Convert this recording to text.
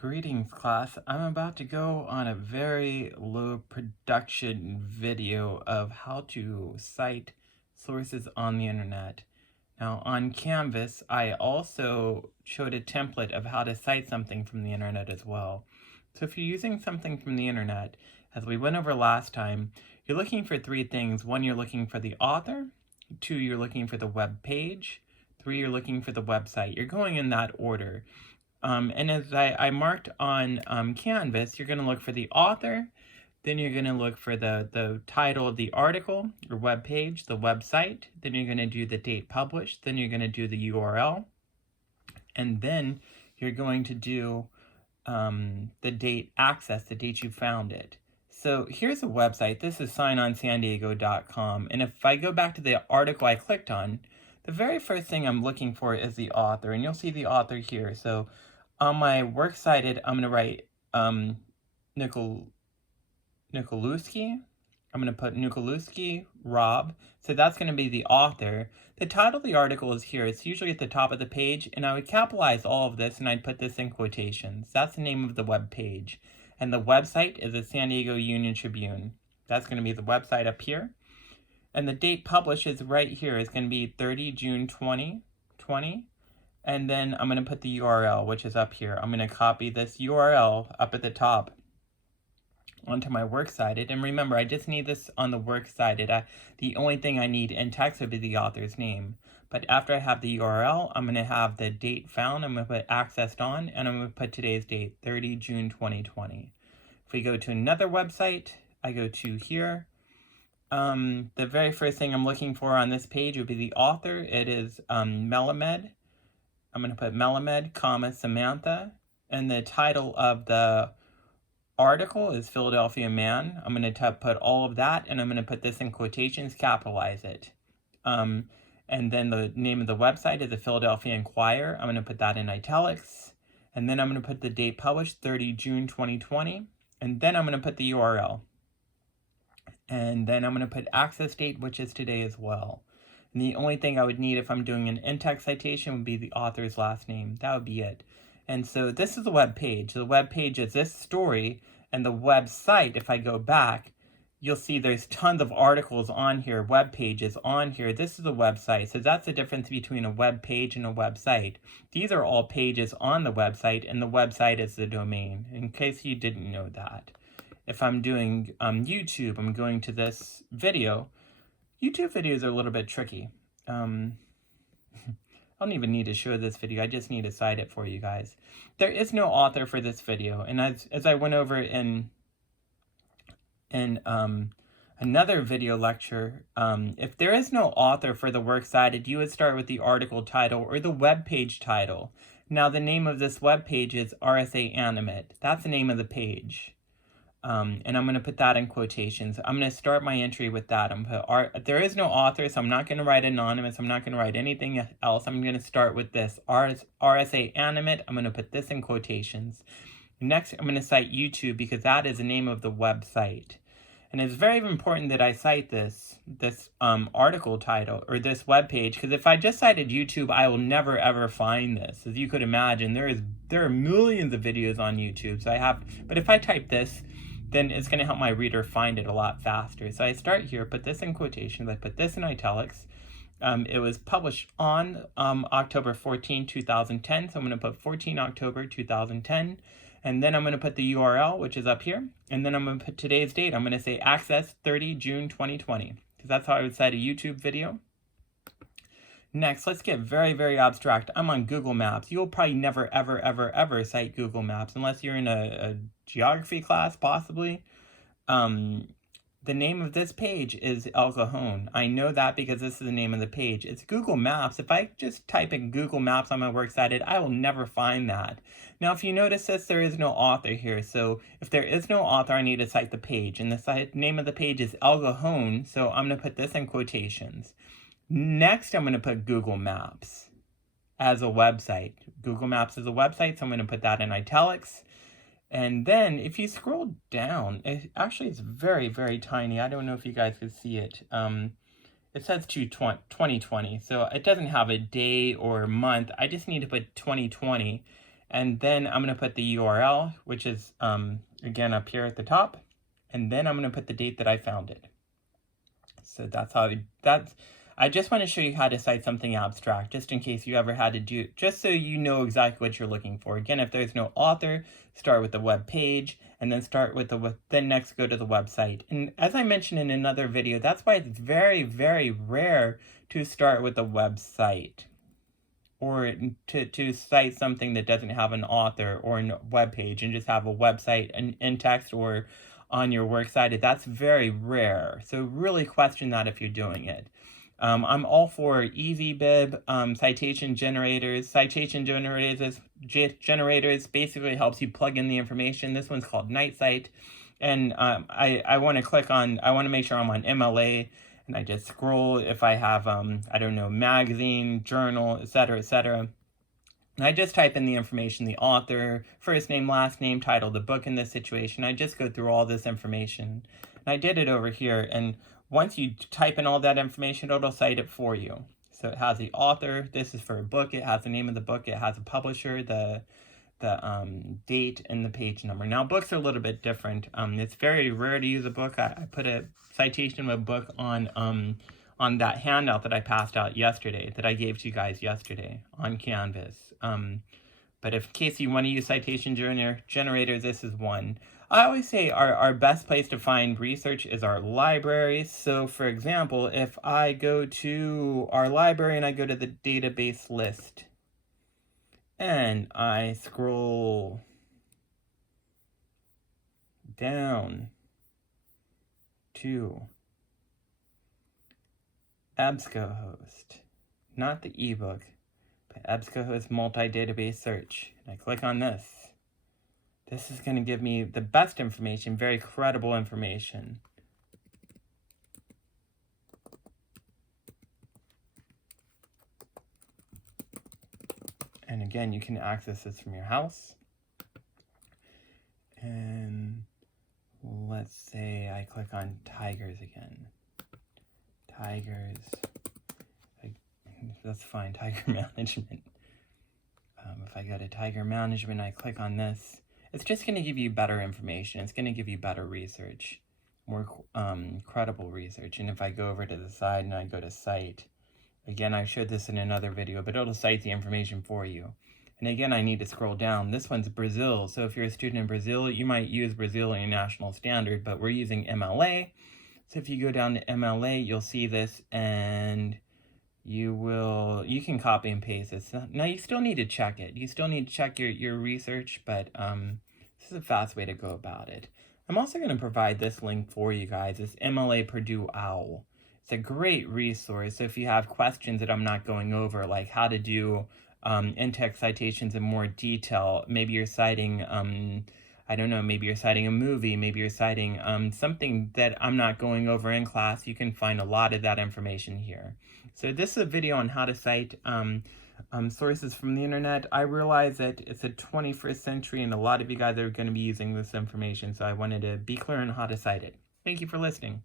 Greetings, class. I'm about to go on a very low production video of how to cite sources on the internet. Now, on Canvas, I also showed a template of how to cite something from the internet as well. So if you're using something from the internet, as we went over last time, you're looking for three things. One, you're looking for the author. Two, you're looking for the web page. Three, you're looking for the website. You're going in that order. And as I marked on Canvas, you're going to look for the author, then you're going to look for the title of the article or web page, the website, then you're going to do the date published, then you're going to do the URL, and then you're going to do the date access, the date you found it. So here's a website. This is signonsandiego.com, and if I go back to the article I clicked on, the very first thing I'm looking for is the author, and you'll see the author here. So on my works cited, I'm going to write Nikolewski. I'm going to put Nikolewski Rob. So that's going to be the author. The title of the article is here. It's usually at the top of the page, and I would capitalize all of this, and I'd put this in quotations. That's the name of the web page. And the website is the San Diego Union Tribune. That's going to be the website up here. And the date published is right here. It's going to be 30 June 2020. And then I'm going to put the URL, which is up here. I'm going to copy this URL up at the top onto my works cited. And remember, I just need this on the works cited. The only thing I need in text would be the author's name. But after I have the URL, I'm going to have the date found. I'm going to put accessed on, and I'm going to put today's date, 30 June 2020. If we go to another website, I go to here. The very first thing I'm looking for on this page would be the author. It is Melamed. I'm going to put Melamed, Samantha, and the title of the article is Philadelphia Man. I'm going to put all of that, and I'm going to put this in quotations, capitalize it. And then the name of the website is the Philadelphia Inquirer. I'm going to put that in italics. And then I'm going to put the date published, 30 June 2020. And then I'm going to put the URL. And then I'm going to put access date, which is today as well. And the only thing I would need if I'm doing an in-text citation would be the author's last name. That would be it. And so this is the web page. The web page is this story, and the website, if I go back, you'll see there's tons of articles on here, web pages on here. This is a website. So that's the difference between a web page and a website. These are all pages on the website, and the website is the domain, in case you didn't know that. If I'm doing YouTube, I'm going to this video. YouTube videos are a little bit tricky. I don't even need to show this video. I just need to cite it for you guys. There is no author for this video. And as I went over in another video lecture, if there is no author for the works cited, you would start with the article title or the web page title. Now, the name of this web page is RSA Animate. That's the name of the page. And I'm going to put that in quotations. I'm going to start my entry with that. There is no author, so I'm not going to write anonymous. I'm not going to write anything else. I'm going to start with this, RSA Animate. I'm going to put this in quotations. Next, I'm going to cite YouTube because that is the name of the website. And it's very important that I cite this article title or this web page, because if I just cited YouTube, I will never ever find this. As you could imagine, there are millions of videos on YouTube. But if I type this, then it's going to help my reader find it a lot faster. So I start here, put this in quotations, I put this in italics. It was published on October 14, 2010. So I'm going to put 14 October 2010. And then I'm going to put the URL, which is up here. And then I'm going to put today's date. I'm going to say access 30 June 2020. Because that's how I would cite a YouTube video. Next, let's get very, very abstract. I'm on Google Maps. You'll probably never, ever, ever, ever cite Google Maps unless you're in a geography class, possibly. The name of this page is El Cajon. I know that because this is the name of the page. It's Google Maps. If I just type in Google Maps on my works cited, I will never find that. Now, if you notice this, there is no author here. So if there is no author, I need to cite the page. And the name of the page is El Cajon. So I'm going to put this in quotations. Next, I'm going to put Google Maps as a website. Google Maps is a website, so I'm going to put that in italics. And then if you scroll down, it's very, very tiny. I don't know if you guys can see it. It says 2020, so it doesn't have a day or a month. I just need to put 2020. And then I'm going to put the URL, which is, again, up here at the top. And then I'm going to put the date that I found it. So I just want to show you how to cite something abstract, just in case you ever had to do, just so you know exactly what you're looking for. Again, if there's no author, start with the web page, and then then next go to the website. And as I mentioned in another video, that's why it's very, very rare to start with the website, or to cite something that doesn't have an author or a web page and just have a website in text or on your works cited. That's very rare. So really question that if you're doing it. I'm all for EasyBib, citation generators. Citation generators basically helps you plug in the information. This one's called NightCite. And I want to make sure I'm on MLA, and I just scroll if I have, I don't know, magazine, journal, etc., etc. And I just type in the information, the author, first name, last name, title, the book in this situation. I just go through all this information. And I did it over here. And once you type in all that information, it'll cite it for you. So it has the author. This is for a book. It has the name of the book. It has a publisher, the date, and the page number. Now, books are a little bit different. It's very rare to use a book. I put a citation of a book on that handout that I passed out yesterday, that I gave to you guys yesterday on Canvas. But in case you want to use citation generators, this is one. I always say our best place to find research is our libraries. So for example, if I go to our library and I go to the database list, and I scroll down to EBSCOhost, not the ebook, but EBSCOhost multi-database search, and I click on this. This is going to give me the best information, very credible information. And again, you can access this from your house. And let's say I click on tigers again. Tigers. That's fine, tiger management. If I go to tiger management, I click on this. It's just going to give you better information. It's going to give you better research, more credible research. And if I go over to the side and I go to cite, again, I showed this in another video, but it'll cite the information for you. And again, I need to scroll down. This one's Brazil. So if you're a student in Brazil, you might use Brazilian National Standard, but we're using MLA. So if you go down to MLA, you'll see this, and you can copy and paste this. Now you still need to check it. You still need to check your research, but this is a fast way to go about it. I'm also going to provide this link for you guys. It's MLA Purdue OWL. It's a great resource. So if you have questions that I'm not going over, like how to do in-text citations in more detail, maybe you're citing, I don't know, maybe you're citing a movie, maybe you're citing something that I'm not going over in class, you can find a lot of that information here. So this is a video on how to cite sources from the internet. I realize that it's the 21st century and a lot of you guys are going to be using this information, so I wanted to be clear on how to cite it. Thank you for listening.